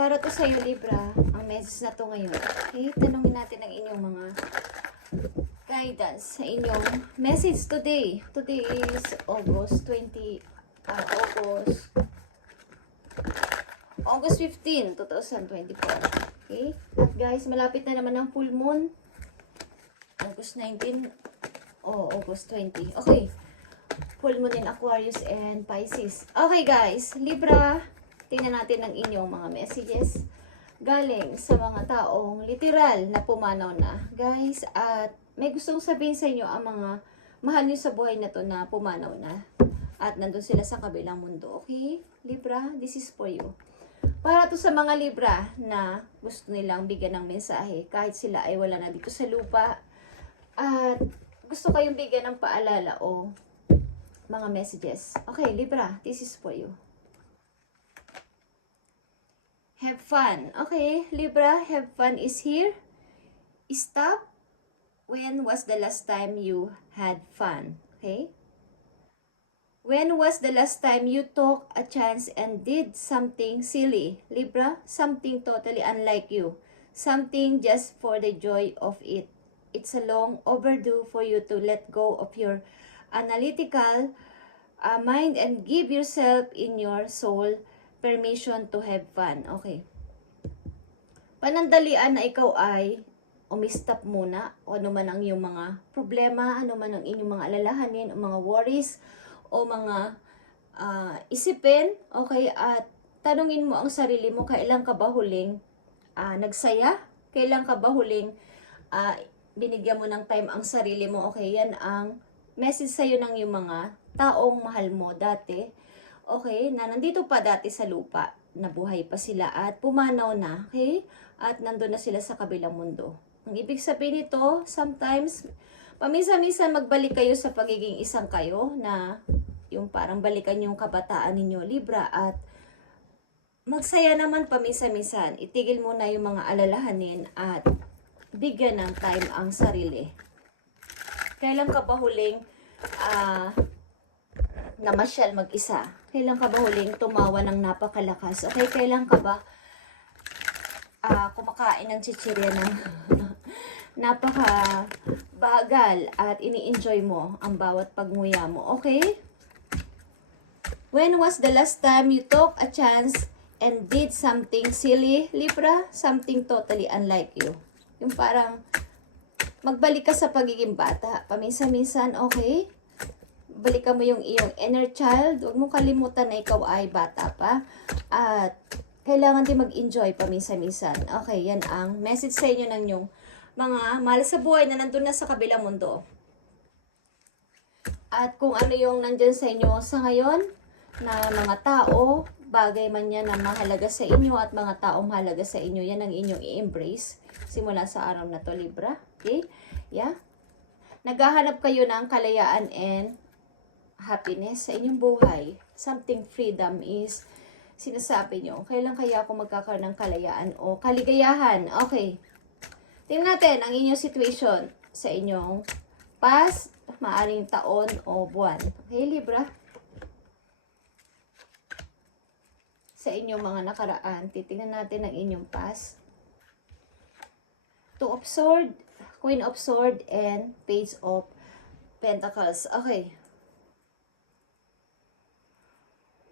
Para to sa'yo, Libra, ang message na to ngayon. Okay, tanungin natin ang inyong mga guidance sa inyong message today. Today is August 15, 2024. Okay? At guys, malapit na naman ang full moon. August 19 o August 20. Okay. Full moon in Aquarius and Pisces. Okay guys, Libra, tingnan natin ang inyong mga messages galing sa mga taong literal na pumanaw na. Guys, at may gustong sabihin sa inyo ang mga mahal nyo sa buhay na to na pumanaw na. At nandun sila sa kabilang mundo. Okay? Libra, this is for you. Para to sa mga Libra na gusto nilang bigyan ng mensahe kahit sila ay wala na dito sa lupa. At gusto kayong bigyan ng paalala o mga messages. Okay, Libra, this is for you. Have fun. Okay, Libra, have fun is here. Stop. When was the last time you had fun? Okay? When was the last time you took a chance and did something silly? Libra, something totally unlike you. Something just for the joy of it. It's a long overdue for you to let go of your analytical mind and give yourself in your soul permission to have fun. Okay. Panandalian na ikaw ay umistop muna o ano man ang iyong mga problema, ano man ang inyong mga alalahanin, o mga worries, o mga isipin. Okay, at tanungin mo ang sarili mo, kailan ka ba huling nagsaya? Kailan ka ba huling binigyan mo ng time ang sarili mo? Okay, yan ang message sa'yo ng iyong mga taong mahal mo dati. Okay, na nandito pa dati sa lupa, nabuhay pa sila at pumanaw na, okay? At nandun na sila sa kabilang mundo. Ang ibig sabihin nito, sometimes, paminsan-minsan magbalik kayo sa pagiging isang kayo na yung parang balikan yung kabataan ninyo, Libra, at magsaya naman paminsan-minsan. Itigil mo na yung mga alalahanin at bigyan ng time ang sarili. Kailan ka ba huling namasyal mag-isa? Kailan ka ba huling tumawa ng napakalakas? Okay, kailan ka ba kumakain ng chichirya ng napaka-bagal at ini-enjoy mo ang bawat pagmuya mo? Okay? When was the last time you took a chance and did something silly? Libra, something totally unlike you. Yung parang magbalik ka sa pagiging bata. Paminsan-minsan, okay? Balikan mo yung iyong inner child. Huwag mong kalimutan na ikaw ay bata pa. At kailangan din mag-enjoy paminsan-minsan. Okay, yan ang message sa inyo ng yung mga mahal sa buhay na nandun na sa kabilang mundo. At kung ano yung nandyan sa inyo sa ngayon, na mga tao, bagay man yan na mahalaga sa inyo at mga taong mahalaga sa inyo, yan ang inyong i-embrace simula sa araw na to, Libra. Okay? Yeah? Naghahanap kayo ng kalayaan and happiness sa inyong buhay. Something freedom is sinasabi nyo. Kailan kaya ako magkakaroon ng kalayaan o kaligayahan? Okay. Tingnan natin ang inyong situation sa inyong past, maaring taon o buwan. Okay, Libra? Sa inyong mga nakaraan, titingnan natin ang inyong past. Two of Swords, Queen of Swords, and Page of Pentacles. Okay.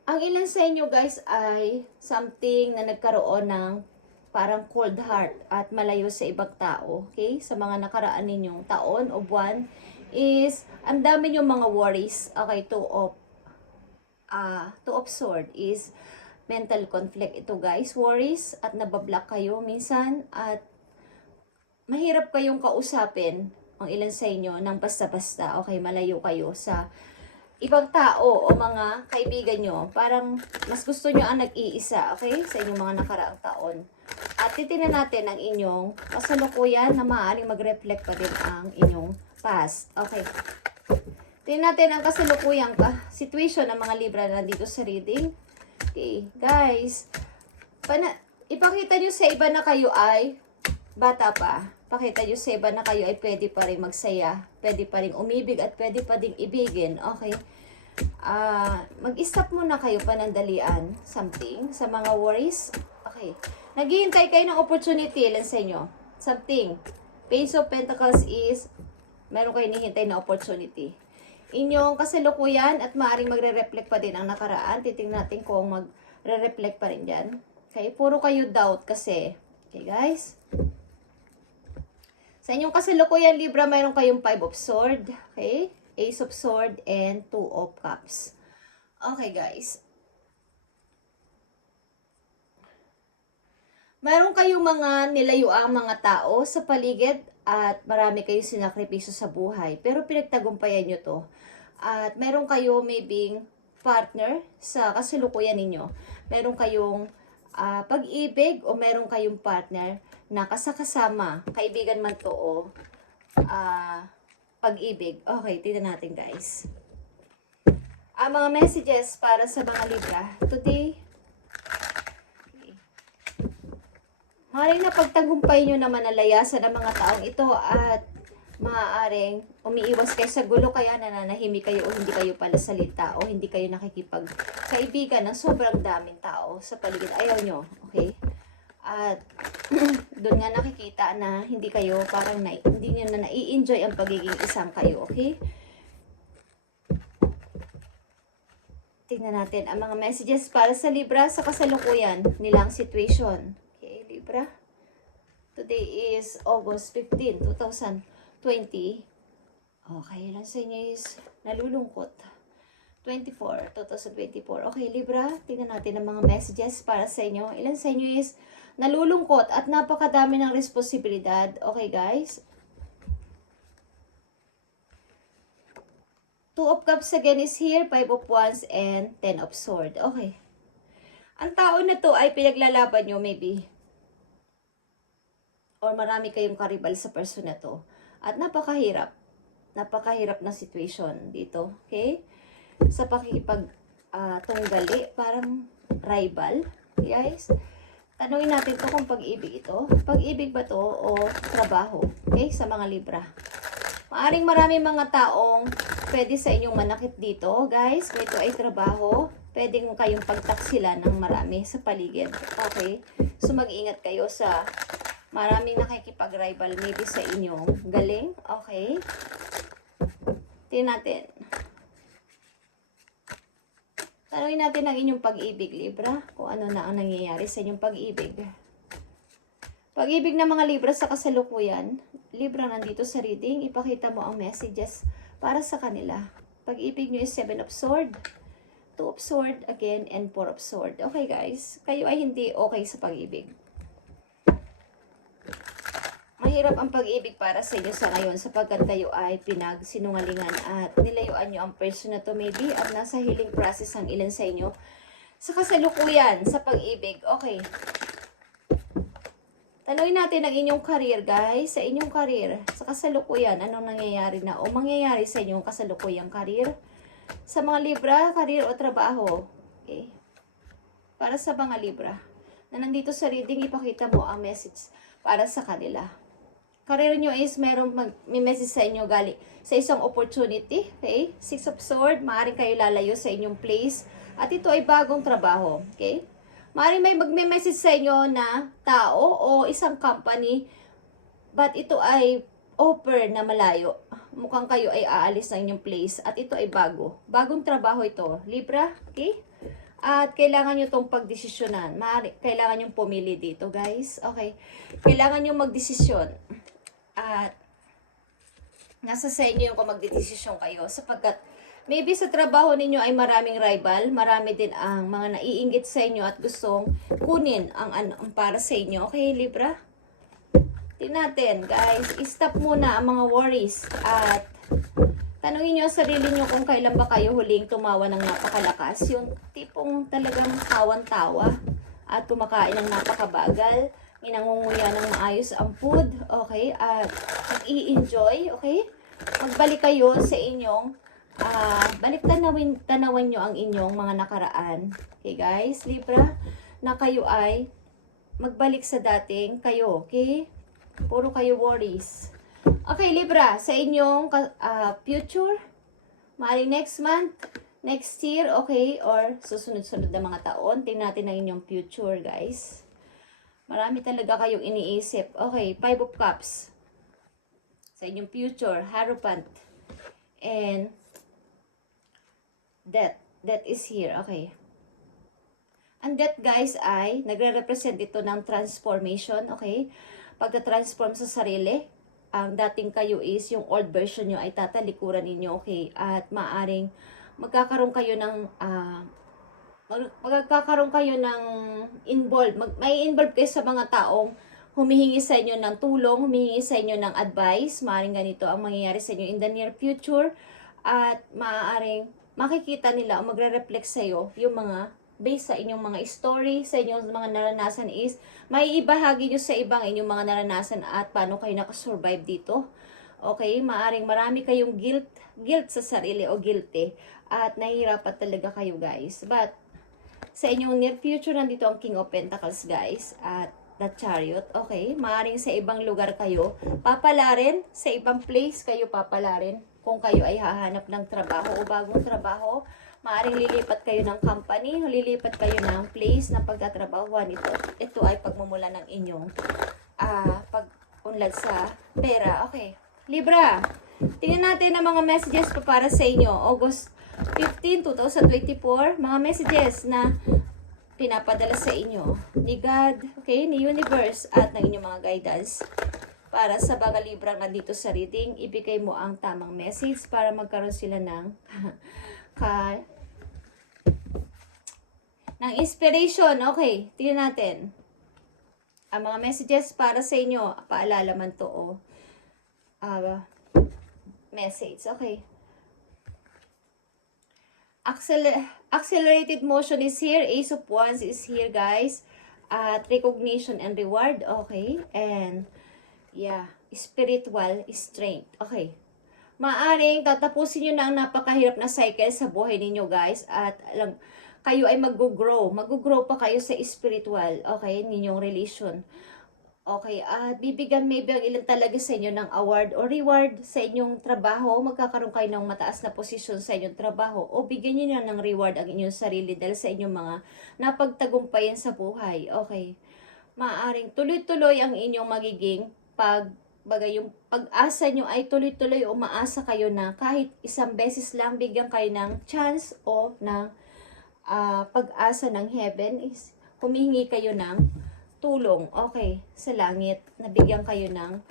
Ang ilan sa inyo guys ay something na nagkaroon ng parang cold heart at malayo sa ibang tao. Okay? Sa mga nakaraan ninyong taon o buwan is ang dami yung mga worries. Okay, Two of Swords is mental conflict ito guys. Worries at nabablock kayo minsan at mahirap kayong kausapin ang ilan sa inyo ng basta-basta. Okay, malayo kayo sa ibang tao o mga kaibigan nyo. Parang mas gusto nyo ang nag-iisa, okay? Sa inyong mga nakaraang taon. At titingnan natin ang inyong kasalukuyan na maaaring mag-reflect pa din ang inyong past. Okay. Tingnan natin ang kasalukuyang situation ng mga Libra na nandito sa reading. Okay, guys. Ipakita nyo sa iba na kayo ay bata pa. Pakita nyo sa iba na kayo ay pwede pa rin magsaya, pwede pa rin umibig at pwede pa rin ibigin. Okay? Mag-stop muna kayo panandalian something sa mga worries. Okay? Okay. Naghihintay kayo ng opportunity. Ilan sa inyo? Something. Page of Pentacles is, meron kayo hinihintay na opportunity. Inyong kasalukuyan at maaaring magre-reflect pa din ang nakaraan. Titingnan natin kung magre-reflect pa rin dyan. Okay. Puro kayo doubt kasi. Okay, guys. Sa inyong kasalukuyan, Libra, mayroon kayong 5 of Swords, okay? Ace of Swords, and 2 of Cups. Okay, guys. Mayroon kayong mga nilayuang mga tao sa paligid at marami kayong sinakripisyo sa buhay. Pero pinagtagumpayan nyo to. At mayroon kayo maybe partner sa kasalukuyan ninyo. Mayroon kayong pag-ibig o mayroon kayong partner na kasama, kaibigan man to o pag-ibig. Okay, tignan natin guys. Ang mga messages para sa mga Libra today. Okay. Maaaring na pagtagumpay nyo naman na layasan ang mga taong ito at maaaring umiiwas kayo sa gulo kaya nananahimik kayo o hindi kayo pala salita o hindi kayo nakikipagkaibigan ng sobrang daming tao sa paligid. Ayaw nyo, okay? At doon nga nakikita na hindi kayo parang hindi nyo na nai-enjoy ang pagiging isang kayo, okay? Tingnan natin ang mga messages para sa Libra sa kasalukuyan nilang situation. Okay, Libra. Today is August 15, 2020. Okay, ilan sa inyo is nalulungkot? 24, 2024. Okay, Libra, tingnan natin ang mga messages para sa inyo. Ilan sa inyo is nalulungkot at napakadami ng responsibilidad. Okay, guys? 2 of Cups again is here, 5 of Wands, and 10 of Swords. Okay. Ang tao na to ay pinaglalaban nyo maybe. Or marami kayong karibal sa person na to. At napakahirap. Napakahirap na situation dito. Okay? Sa pakikipag-tunggali, parang rival. Guys, tanungin natin to kung pag-ibig ito. Pag-ibig ba to o trabaho? Okay? Sa mga Libra. Maaring marami mga taong pwede sa inyong manakit dito, guys. Kung ito ay trabaho, pwedeng kayong pagtaksila ng marami sa paligid. Okay? So, mag-ingat kayo sa maraming nakikipag-rival maybe sa inyong galing. Okay? Tingnan natin. Tanungin natin ang inyong pag-ibig, Libra. Kung ano na ang nangyayari sa inyong pag-ibig. Pag-ibig ng mga Libra sa kasalukuyan. Libra, nandito sa reading. Ipakita mo ang messages para sa kanila. Pag-ibig nyo is 7 of Swords, 2 of Swords again, and 4 of Swords. Okay, guys. Kayo ay hindi okay sa pag-ibig. Mahirap ang pag-ibig para sa inyo sa ngayon sapagkat kayo ay pinagsinungalingan at nilayuan nyo ang person na to maybe at nasa healing process ang ilan sa inyo sa kasalukuyan sa pag-ibig. Okay. Tanungin natin ang inyong career, guys. Sa inyong career, sa kasalukuyan, anong nangyayari na o mangyayari sa inyong kasalukuyang career? Sa mga Libra, career o trabaho. Okay. Para sa mga Libra na nandito sa reading, ipakita mo ang message para sa kanila. Career nyo is may message sa inyo galing sa isang opportunity. Okay? 6 of Swords, maaaring kayo lalayo sa inyong place. At ito ay bagong trabaho. Okay? Maaaring may magme-message sa inyo na tao o isang company. But ito ay offer na malayo. Mukhang kayo ay aalis ng inyong place. At ito ay bago. Bagong trabaho ito. Libra. Okay? At kailangan nyo itong pagdesisyonan. Kailangan nyo pumili dito, guys. Okay? Kailangan nyo magdesisyon. At nasa sa inyo yung kung magdedesisyon kayo sapagkat maybe sa trabaho ninyo ay maraming rival, marami din ang mga naiinggit sa inyo at gustong kunin ang para sa inyo. Okay, Libra? Tingnan natin, guys. I-stop muna ang mga worries at tanungin nyo sa sarili nyo kung kailan ba kayo huling tumawa ng napakalakas. Yung tipong talagang tawan-tawa at kumakain ng napakabagal. Inangunguya ng maayos ang food, okay? At mag-i-enjoy, okay? Magbalik kayo sa inyong, balik tanawan nyo ang inyong mga nakaraan. Okay, guys? Libra, na kayo ay magbalik sa dating kayo, okay? Puro kayo worries. Okay, Libra, sa inyong future, maaaring next month, next year, okay? Or susunod-sunod na mga taon, tingnan natin ang inyong future, guys. Marami talaga kayong iniisip. Okay, Five of Cups. Sa inyong future, Hierophant. And Death. Death is here. Okay. Ang death, guys, ay nagre-represent ito ng transformation. Okay. Pagka-transform sa sarili, ang dating kayo is yung old version nyo ay tatalikuran ninyo. Okay. At maaring magkakaroon kayo ng may involve kayo sa mga taong humihingi sa inyo ng tulong, humihingi sa inyo ng advice. Maaaring ganito ang mangyayari sa inyo in the near future. At maaaring makikita nila o magre-reflect sa iyo yung mga based sa inyong mga story, sa inyong mga naranasan is may ibahagi nyo sa ibang inyong mga naranasan at paano kayo nakasurvive dito. Okay, maaaring marami kayong guilt sa sarili o guilty at nahihirapan talaga kayo, guys. But sa inyong near future, nandito ang King of Pentacles, guys, at the Chariot. Okay, maaaring sa ibang lugar kayo papalarin, sa ibang place kayo papalarin kung kayo ay hahanap ng trabaho o bagong trabaho. Maaaring lilipat kayo ng company, lilipat kayo ng place na pagtatrabahuan. Ito ay pagmumula ng inyong pag-unlad sa pera. Okay, Libra, tingnan natin ang mga messages pa para sa inyo. August 15, 2024, mga messages na pinapadala sa inyo ni God, okay, ni Universe at ng inyong mga guidance. Para sa mga Librang nandito sa reading, ibigay mo ang tamang message para magkaroon sila ng inspiration. Okay, tingnan natin. Ang mga messages para sa inyo, paalala man to message. Okay. Accelerated motion is here. Ace of Wands is here, guys. At recognition and reward. Okay. And yeah, spiritual strength. Okay. Maaring tatapusin nyo na ang napakahirap na cycle sa buhay ninyo, guys. At kayo ay mag-grow. Mag-grow pa kayo sa spiritual. Okay, ninyong relation. Okay, at bibigyan maybe ang ilan talaga sa inyo ng award o reward sa inyong trabaho. Magkakaroon kayo ng mataas na posisyon sa inyong trabaho o bigyan niyo ng reward ang inyong sarili dahil sa inyong mga napagtagumpayan sa buhay. Okay, maaaring tuloy-tuloy ang inyong magiging yung pag-asa nyo ay tuloy-tuloy o maasa kayo na kahit isang beses lang bigyan kayo ng chance o ng pag-asa ng heaven is humihingi kayo ng tulong, okay, sa langit, nabigyan kayo ng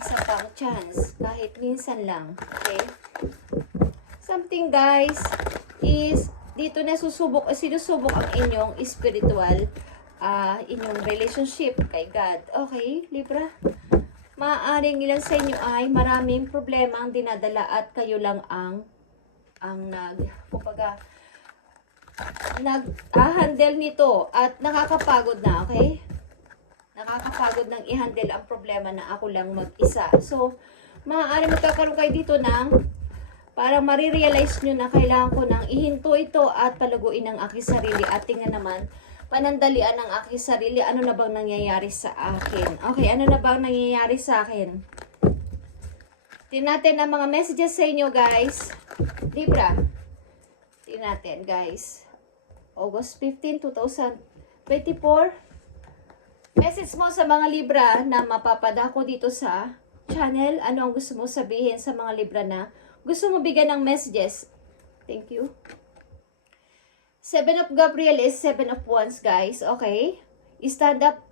isa pang chance, kahit minsan lang, okay? Something, guys, is dito na sinusubok ang inyong spiritual, inyong relationship kay God. Okay, Libra? Maaaring ilan sa inyo ay maraming problema ang dinadala at kayo lang ang nag-handle nito at nakakapagod na, okay? Nakakapagod ng i-handle ang problema na ako lang mag-isa. So, maaari magkakaroon kayo dito ng parang marirealize nyo na kailangan ko nang ihinto ito at palaguin ang aking sarili. At tingnan naman, panandalian ang aking sarili. Ano na bang nangyayari sa akin? Okay, ano na bang nangyayari sa akin? Tingnan natin ang mga messages sa inyo, guys. Libra. Tingnan natin, guys. August 15, 2024. Message mo sa mga Libra na mapapadako dito sa channel. Ano ang gusto mo sabihin sa mga Libra na gusto mo bigyan ng messages? Thank you. Seven of Gabriel is Seven of Wands, guys. Okay? Stand up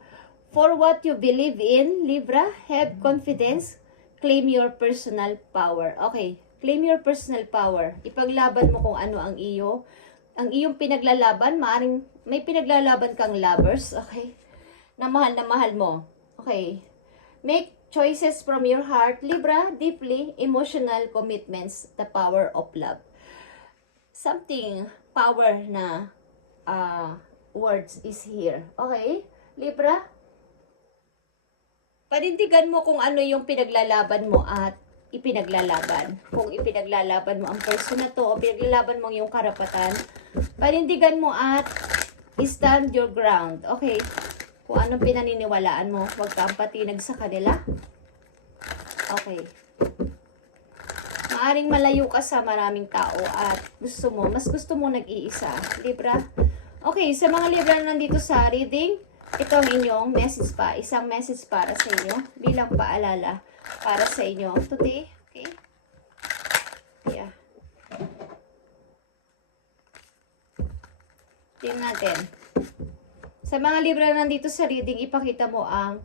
for what you believe in, Libra. Have confidence. Claim your personal power. Okay. Claim your personal power. Ipaglaban mo kung ano ang iyong pinaglalaban. Maaring may pinaglalaban kang lovers. Okay? Na mahal mo. Okay. Make choices from your heart. Libra, deeply emotional commitments. The power of love. Something, power na words is here. Okay? Libra, panindigan mo kung ano yung pinaglalaban mo at ipinaglalaban. Kung ipinaglalaban mo ang person na to o pinaglalaban mo yung karapatan, panindigan mo at stand your ground. Okay? Kung anong pinaniniwalaan mo, huwag kang patinag sa kanila. Okay. Maaring malayo ka sa maraming tao at mas gusto mo nag-iisa. Libra. Okay, sa mga Libra na nandito sa reading, ito ang inyong message pa. Isang message para sa inyo bilang paalala para sa inyo today. Okay? Yeah. Tingnan natin. Sa mga Libra na nandito sa reading, ipakita mo ang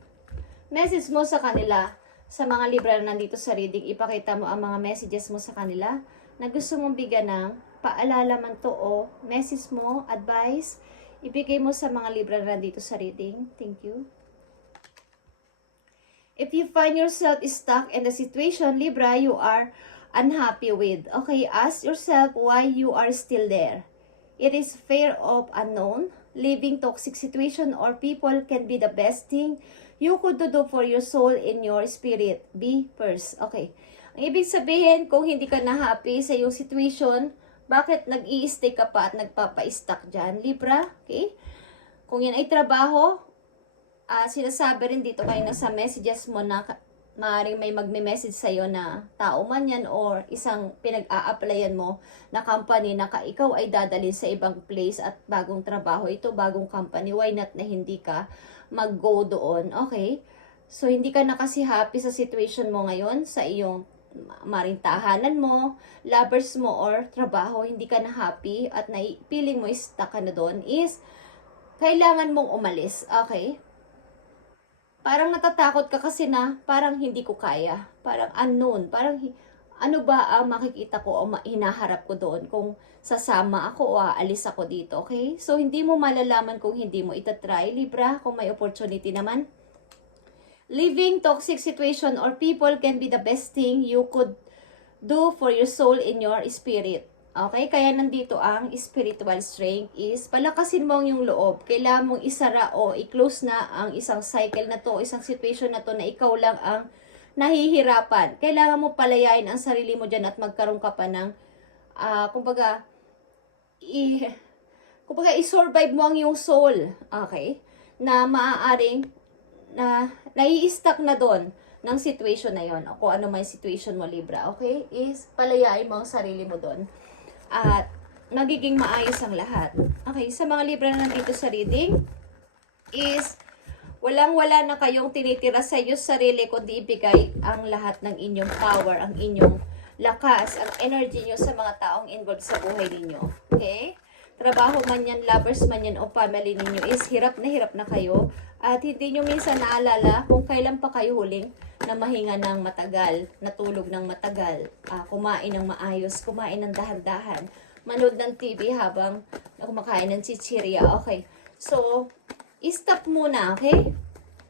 message mo sa kanila. Sa mga Libra na nandito sa reading, ipakita mo ang mga messages mo sa kanila na gusto mong bigyan ng paalala man to o message mo, advice, ibigay mo sa mga Libra na nandito sa reading. Thank you. If you find yourself stuck in the situation, Libra, you are unhappy with, okay, ask yourself why you are still there. It is fear of unknown. Leaving toxic situation or people can be the best thing you could do for your soul and your spirit. Be first. Okay. Ang ibig sabihin, kung hindi ka na happy sa iyong situation, bakit nag-i-stay ka pa at nagpapa-stuck dyan, Libra? Okay? Kung yan ay trabaho, sinasabi rin dito kayo na sa messages mo na maaaring may magme-message sa'yo na tao man yan or isang pinag-a-applyan mo na company na ikaw ay dadalhin sa ibang place at bagong trabaho. Ito, bagong company. Why not na hindi ka mag-go doon? Okay? So, hindi ka na kasi happy sa situation mo ngayon, sa iyong maring tahanan mo, lovers mo, or trabaho. Hindi ka na happy at feeling mo stuck ka na doon is kailangan mong umalis. Okay? Parang natatakot ka kasi na parang hindi ko kaya. Parang unknown. Parang ano ba ang makikita ko o hinaharap ko doon kung sasama ako o aalis ako dito. Okay? So, hindi mo malalaman kung hindi mo itatry, Libra, kung may opportunity naman. Leaving toxic situation or people can be the best thing you could do for your soul and your spirit. Okay? Kaya nandito ang spiritual strength is palakasin mo ang iyong loob. Kailangan mong isara o i-close na ang isang cycle na to, isang situation na to na ikaw lang ang nahihirapan. Kailangan mo palayain ang sarili mo dyan at magkaroon ka pa ng, kumbaga, i-survive mo ang iyong soul. Okay? Na maaaring na nai-stuck na doon ng situation na yon o kung ano may situation mo, Libra. Okay? Is palayain mo ang sarili mo doon. At magiging maayos ang lahat. Okay, sa mga Libra na nandito sa reading is walang-wala na kayong tinitira sa iyo sarili kundi ibigay ang lahat ng inyong power, ang inyong lakas, ang energy nyo sa mga taong involved sa buhay ninyo. Okay? Trabaho man yan, lovers man yan o family ninyo is hirap na kayo at hindi nyo minsan naalala kung kailan pa kayo huling na mahinga ng matagal, natulog ng matagal, kumain ng maayos, kumain ng dahan-dahan, manood ng TV habang kumakain ng chichirya. Okay. So, stop muna, okay?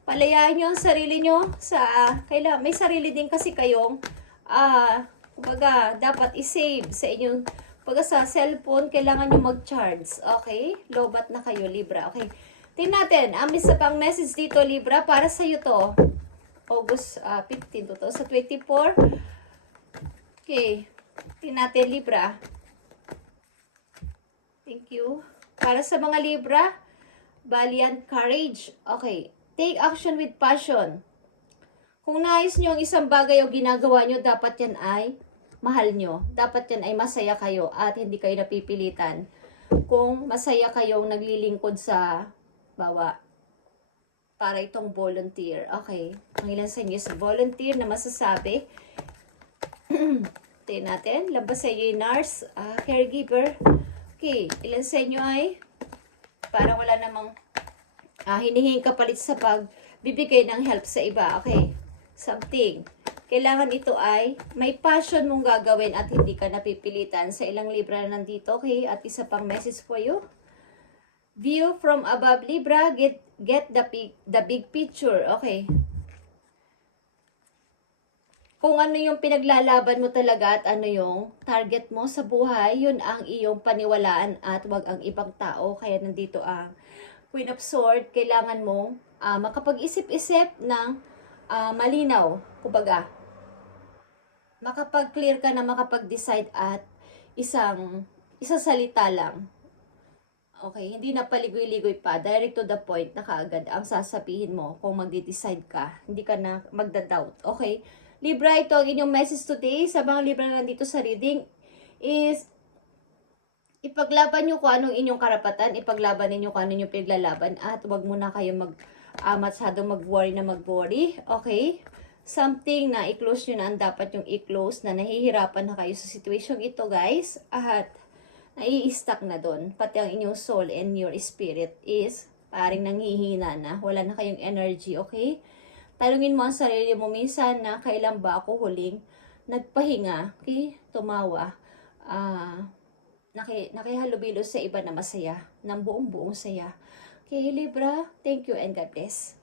Palayain nyo ang sarili nyo sa, may sarili din kasi kayong, kumbaga, dapat i-save sa inyong, kumbaga sa cellphone, kailangan nyo mag-charge. Okay? Lobat na kayo, Libra. Okay. Tingnan natin, ang isa pang message dito, Libra, para sa iyo to. August 15 to sa 24. Okay. Tingnan natin, Libra. Thank you. Para sa mga Libra, valiant courage. Okay. Take action with passion. Kung nais nyo ang isang bagay o ginagawa nyo, dapat yan ay mahal nyo. Dapat yan ay masaya kayo at hindi kayo napipilitan. Kung masaya kayong naglilingkod sa bawa, para itong volunteer. Okay. Ang ilan sa inyo sa volunteer na masasabi. Tingnan natin. Labas sa inyo yung nurse, caregiver. Okay. Ilan sa inyo ay parang wala namang hinihingi kapalit sa pagbibigay ng help sa iba. Okay. Something. Kailangan ito ay may passion mong gagawin at hindi ka napipilitan sa ilang Libra na nandito. Okay. At isa pang message for you. View from above, Libra. Get the big picture. Okay. Kung ano yung pinaglalaban mo talaga at ano yung target mo sa buhay, yun ang iyong paniwalaan at wag ang ibang tao. Kaya nandito ang Queen of Swords. Kailangan mong makapag-isip-isip ng malinaw. Kumbaga, makapag-clear ka na makapag-decide at isang salita lang. Okay, hindi na paligoy-ligoy pa. Direct to the point na kaagad ang sasabihin mo kung magde-decide ka. Hindi ka na magda-doubt. Okay? Libra, ito ang inyong message today sa mga Libra na nandito sa reading is ipaglaban nyo kung anong inyong karapatan, ipaglaban ninyo kung ano yung pinaglalaban, at wag muna kayo masyadong mag-worry na mag-worry, okay? Something na i-close nyo na ang dapat yung i-close, na nahihirapan na kayo sa situation ito, guys, at nai-stuck na doon. Pati ang inyong soul and your spirit is paring nanghihina na, wala na kayong energy, okay? Tanungin mo ang sarili mo minsan na kailan ba ako huling nagpahinga, okay? Tumawa, nakihalubilo sa iba na masaya, ng buong-buong saya. Okay, Libra, thank you and God bless.